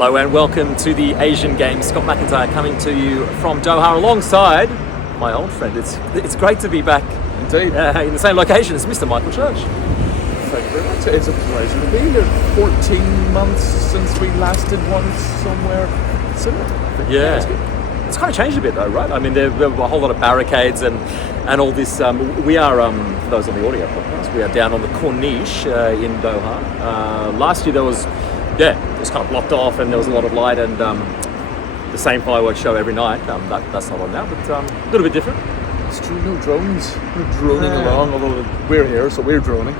Hello and welcome to the Asian Games. Scott McIntyre coming to you from Doha alongside my old friend. It's great to be back Indeed. In the same location as Mr. Michael Church. Thank you very much. It's a pleasure to be here. 14 months since we last did one somewhere similar. Yeah. It's good. It's kind of changed a bit though, right? I mean, there were a whole lot of barricades and all this. We are, for those on the audio podcast, we are down on the Corniche in Doha. Last year it was kind of blocked off and there was a lot of light and the same fireworks show every night. That's not on now, but a little bit different. It's true, no drones. We're droning along, although we're here, so we're droning.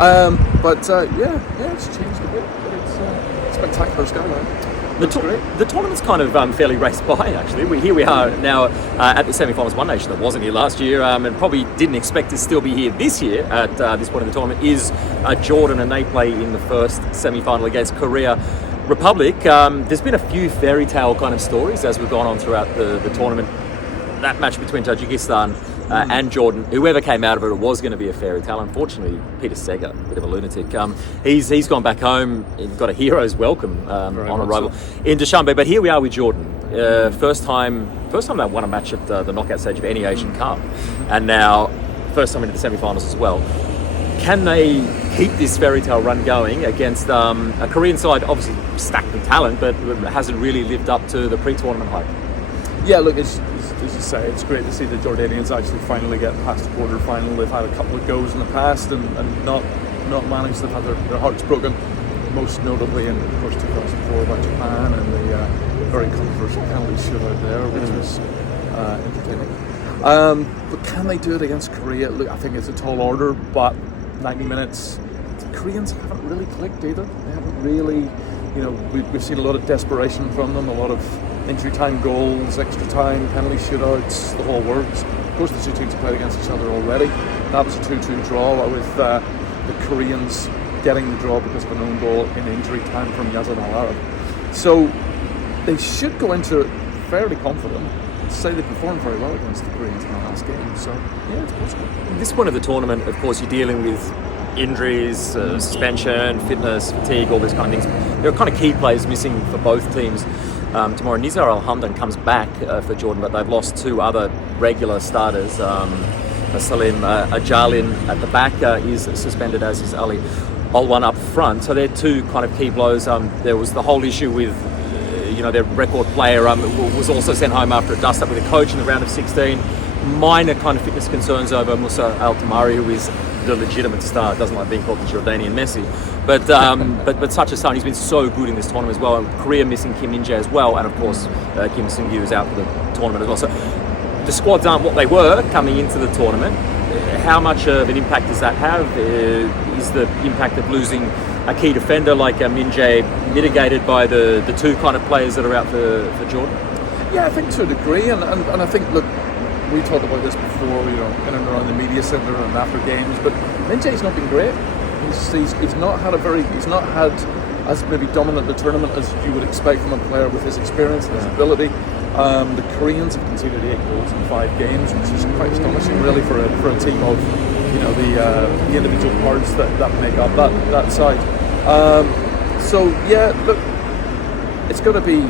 It's changed a bit, but it's spectacular skyline. The tournament's kind of fairly raced by, actually. Here we are now at the semi-finals. One nation that wasn't here last year and probably didn't expect to still be here this year at this point in the tournament is Jordan, and they play in the first semi-final against Korea Republic. There's been a few fairy tale kind of stories as we've gone on throughout the tournament. That match between Tajikistan and Jordan, whoever came out of it was going to be a fairy tale. Unfortunately, Peter Seger, a bit of a lunatic, he's gone back home. He's got a hero's welcome on arrival in Dushanbe. But here we are with Jordan. First time they won a match at the knockout stage of any Asian Cup, and now first time into the semi-finals as well. Can they keep this fairy tale run going against a Korean side, obviously stacked with talent, but hasn't really lived up to the pre-tournament hype? Yeah, look, as you say, it's great to see the Jordanians actually finally get past the quarter-final. They've had a couple of goes in the past and not managed. They've had their hearts broken, most notably in, of course, 2004 by Japan and the very controversial penalty shootout there, which was entertaining. But can they do it against Korea? Look, I think it's a tall order, but 90 minutes, the Koreans haven't really clicked either. They haven't really, we've seen a lot of desperation from them, a lot of injury time goals, extra time, penalty shootouts, the whole works. Of course, the two teams have played against each other already. That was a 2-2 draw with the Koreans getting the draw because of an own goal in injury time from Yazan Al-Arab. So they should go into it fairly confident. Say they performed very well against the Koreans in the last game. So yeah, it's possible. At this point of the tournament, of course, you're dealing with injuries, suspension, fitness, fatigue, all these kind of things. There are kind of key players missing for both teams. Tomorrow, Nizar Al-Hamdan comes back for Jordan, but they've lost two other regular starters. Salim Ajalin at the back is suspended, as is Ali Olwan up front. So they're two kind of key blows. There was the whole issue with, their record player was also sent home after a dust-up with a coach in the round of 16. Minor kind of fitness concerns over Musa Al-Tamari, who is the legitimate star. Doesn't like being called the Jordanian Messi, but such a star. He's been so good in this tournament as well. Korea missing Kim Min-jae as well, and of course Kim Seung-gyu is out for the tournament as well. So the squads aren't what they were coming into the tournament. How much of an impact does that have? Is the impact of losing a key defender like Min-jae mitigated by the two kind of players that are out for Jordan? Yeah, I think to a degree, and I think, look, we talked about this before, in and around the media centre and after games, but Min-jae's not been great. He's not had as maybe dominant a tournament as you would expect from a player with his experience and his ability. The Koreans have conceded 8 goals in 5 games, which is quite astonishing, really, for a team of the individual parts that make up that side. Look, it's going to be.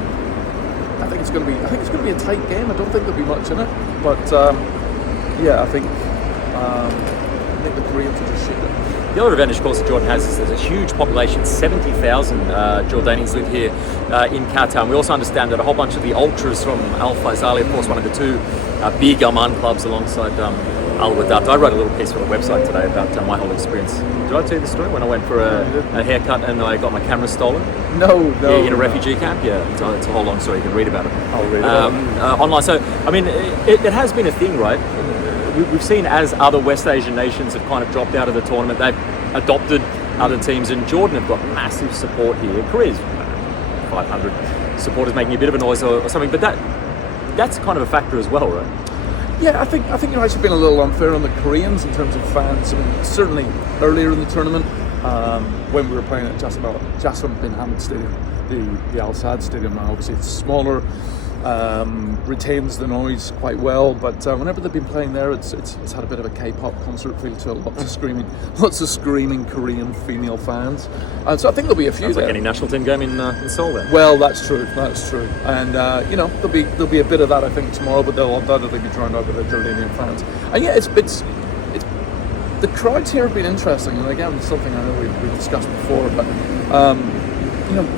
I think it's going to be a tight game. I don't think there'll be much in it, but I think the Koreans will just shoot it. The other advantage, of course, that Jordan has is there's a huge population. 70,000 Jordanians live here in Qatar. And we also understand that a whole bunch of the ultras from Al Faisali, of course, one of the two big Amman clubs alongside Al Wadat. I wrote a little piece for the website today about my whole experience. Did I tell you the story when I went for a haircut and I got my camera stolen? No. In a refugee camp? Yeah, it's a whole long story. You can read about it. I'll read it online. So, I mean, it has been a thing, right? We've seen as other West Asian nations have kind of dropped out of the tournament, they've adopted other teams, and Jordan have got massive support here. Korea's 500 supporters making a bit of a noise or something, but that's kind of a factor as well, right? Yeah, I think you've actually been a little unfair on the Koreans in terms of fans. I mean, certainly earlier in the tournament, when we were playing at Jassim bin Hamad Stadium, the Al Sadd Stadium now. Obviously, it's smaller, retains the noise quite well. But whenever they've been playing there, it's had a bit of a K-pop concert feel to it. Lots of screaming Korean female fans. And so I think there'll be a few. Sounds there. like any national team game in Seoul then. Well, that's true. And there'll be a bit of that I think tomorrow, but they'll undoubtedly be drowned out by the Jordanian fans. And yeah, it's the crowds here have been interesting, and again, it's something I know we've discussed before, but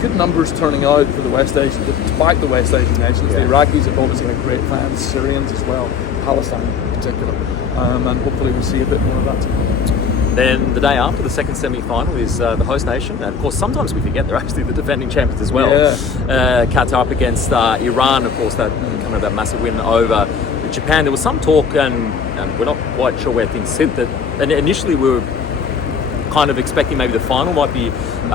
good numbers turning out for the West Asian, despite the West Asian nations. The Iraqis have obviously had great fans, Syrians as well, Palestine in particular, and hopefully we'll see a bit more of that tomorrow. Then the day after, the second semi-final is the host nation. And of course, sometimes we forget they're actually the defending champions as well. Yeah. Qatar up against Iran, of course, that kind of that massive win over Japan. There was some talk, and we're not quite sure where things sit. And initially we were kind of expecting maybe the final might be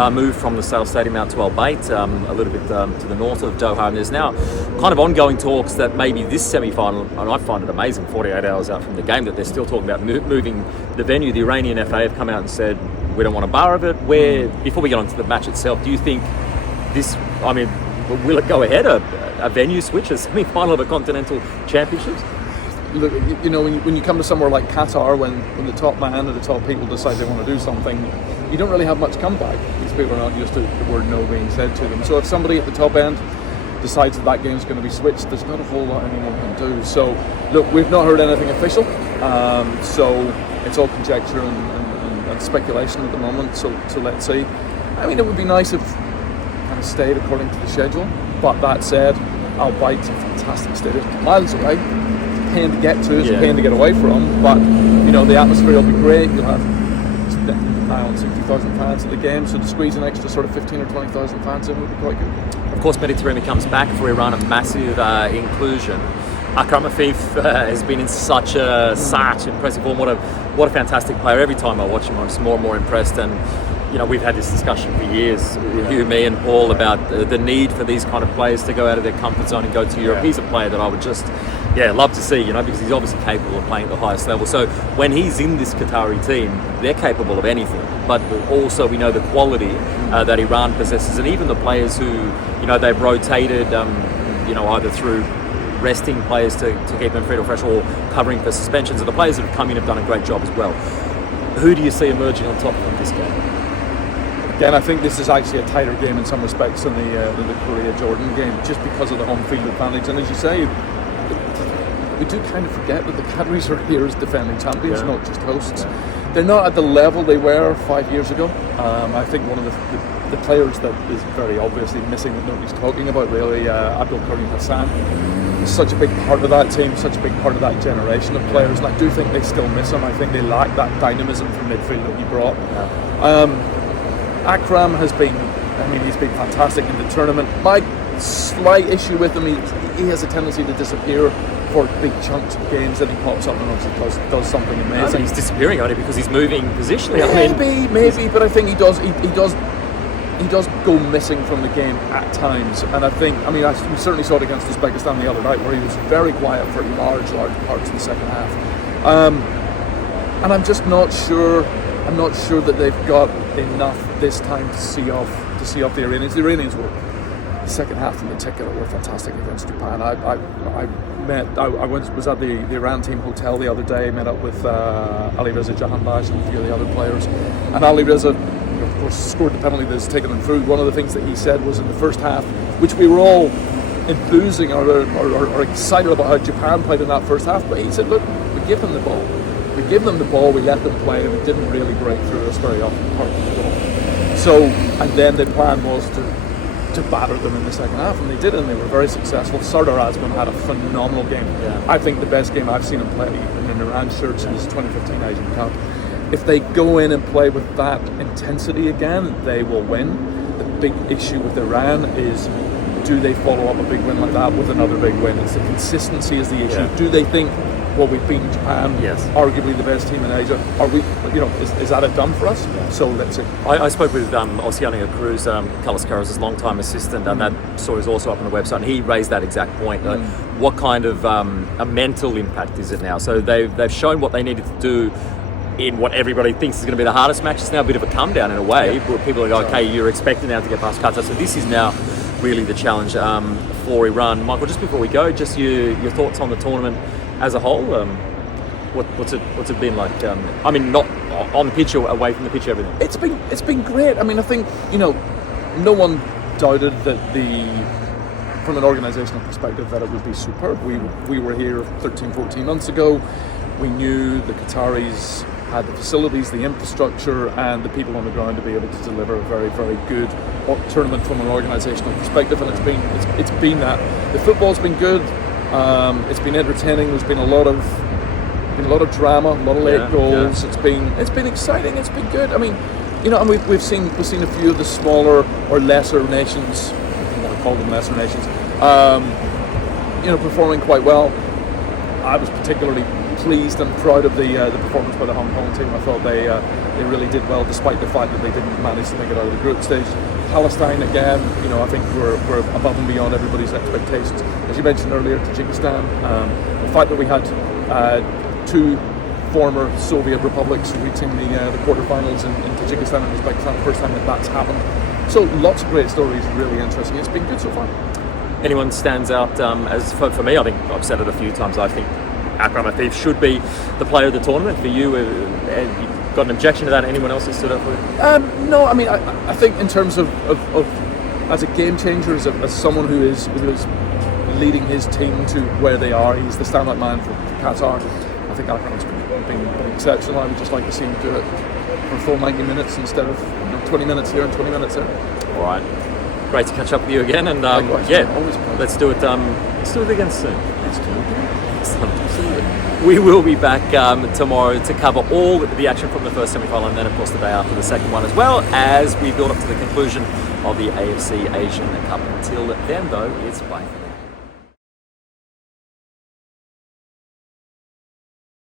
moved from the Sail Stadium out to Al Bayt, a little bit to the north of Doha. And there's now kind of ongoing talks that maybe this semi-final, and I find it amazing, 48 hours out from the game, that they're still talking about moving the venue. The Iranian FA have come out and said, we don't want a bar of it. Before we get on to the match itself, do you think will it go ahead, a venue switch, a semi-final of a continental championships? Look, when you come to somewhere like Qatar, when the top man or the top people decide they want to do something, you don't really have much comeback. These people are not used to the word no being said to them. So if somebody at the top end decides that game's going to be switched, there's not a whole lot anyone can do. So look, we've not heard anything official, so it's all conjecture and speculation at the moment. So let's see. I mean, it would be nice if kind of stayed according to the schedule. But that said, Al Bayt's a fantastic stadium, miles away. Pain to get to, it's a pain to get away from, but the atmosphere will be great. You'll have 60,000 fans at the game, so to squeeze an extra sort of 15 or 20,000 fans in would be quite good. Of course, Mediterranean comes back for Iran, a massive inclusion. Akram Afif has been in such impressive form. What a fantastic player. Every time I watch him, I'm just more and more impressed. And we've had this discussion for years, you, me, and Paul, about the need for these kind of players to go out of their comfort zone and go to Europe. He's a player that I would just love to see, because he's obviously capable of playing at the highest level. So when he's in this Qatari team, they're capable of anything. But also we know the quality that Iran possesses, and even the players who, they've rotated, either through resting players to keep them fit or fresh, or covering for suspensions. And the players that have come in have done a great job as well. Who do you see emerging on top in this game? Again, I think this is actually a tighter game in some respects than the Korea-Jordan game, just because of the home field advantage. And as you say, we do kind of forget that the Qataris are here as defending champions, not just hosts. They're not at the level they were 5 years ago. I think one of the players that is very obviously missing that nobody's talking about really, Abdul Karim Hassan, is such a big part of that team, such a big part of that generation of players, and I do think they still miss him. I think they lack that dynamism from midfield that he brought. Akram has been, he's been fantastic in the tournament. My slight issue with him, he has a tendency to disappear for big chunks of games, then he pops up and obviously does something amazing. He's disappearing only because he's moving positionally. Maybe, but I think he does go missing from the game at times, and I think, we certainly saw it against Uzbekistan the other night, where he was very quiet for large parts of the second half. And I'm just not sure. I'm not sure that they've got enough this time to see off the Iranians. The Iranians were, the second half in particular, were fantastic against Japan. I was at the Iran team hotel the other day, met up with Ali Reza Jahanbash and a few of the other players, and Ali Reza, of course, scored the penalty that's taken them through. One of the things that he said was in the first half, which we were all enthusing or excited about how Japan played in that first half, but he said, look, we give them the ball. We give them the ball, we let them play, and it didn't really break through us very often, apart from the goal. So, and then the plan was to batter them in the second half, and they did, and they were very successful. Sardar Azman had a phenomenal game. I think the best game I've seen him play in an Iran shirt since 2015 Asian Cup. If they go in and play with that intensity again, they will win. The big issue with Iran is, do they follow up a big win like that with another big win? It's the consistency is the issue. Do they think, well, we've beaten Japan, arguably the best team in Asia. Are we, is that a done for us? So let's see. I spoke with Oceania Cruz, Carlos Carras's long-time assistant, and that story is also up on the website, and he raised that exact point. What kind of a mental impact is it now? So they've shown what they needed to do in what everybody thinks is going to be the hardest match. It's now a bit of a come down in a way. Yeah. But people are going, okay, you're expected now to get past Qatar. So this is now really the challenge for Iran. Michael, just before we go, just your thoughts on the tournament as a whole. What's it been like? I mean, not on the pitch or away from the pitch, everything. It's been great. I mean, I think, no one doubted that from an organisational perspective, that it would be superb. We were here 13, 14 months ago. We knew the Qataris had the facilities, the infrastructure, and the people on the ground to be able to deliver a very, very good tournament from an organisational perspective. And it's been that. The football's been good. It's been entertaining. There's been a lot of drama, a lot of late goals. Yeah. It's been exciting. It's been good. I mean, and we've seen a few of the smaller or lesser nations. I want to call them lesser nations. Performing quite well. I was particularly pleased and proud of the performance by the Hong Kong team. I thought they really did well, despite the fact that they didn't manage to make it out of the group stage. Palestine again, I think we're above and beyond everybody's expectations. As you mentioned earlier, Tajikistan, the fact that we had two former Soviet republics reaching the quarterfinals in Tajikistan and Uzbekistan, the first time that's happened. So lots of great stories, really interesting. It's been good so far. Anyone stands out as for me? I think I've said it a few times. I think Akram Afif should be the player of the tournament. For you, you've got an objection to that? Anyone else has stood up for you? No, I mean, I think in terms of as a game changer, as someone who is leading his team to where they are, he's the standout man for Qatar. I think Akram's been exceptional. I would just like to see him do it for a full 90 minutes instead of 20 minutes here and 20 minutes there. All right. Great to catch up with you again, and always let's do it. Let's do it again soon. Let's do it again. We will be back tomorrow to cover all the action from the first semi-final, and then of course the day after the second one, as well as we build up to the conclusion of the AFC Asian Cup. Until then, though, it's bye.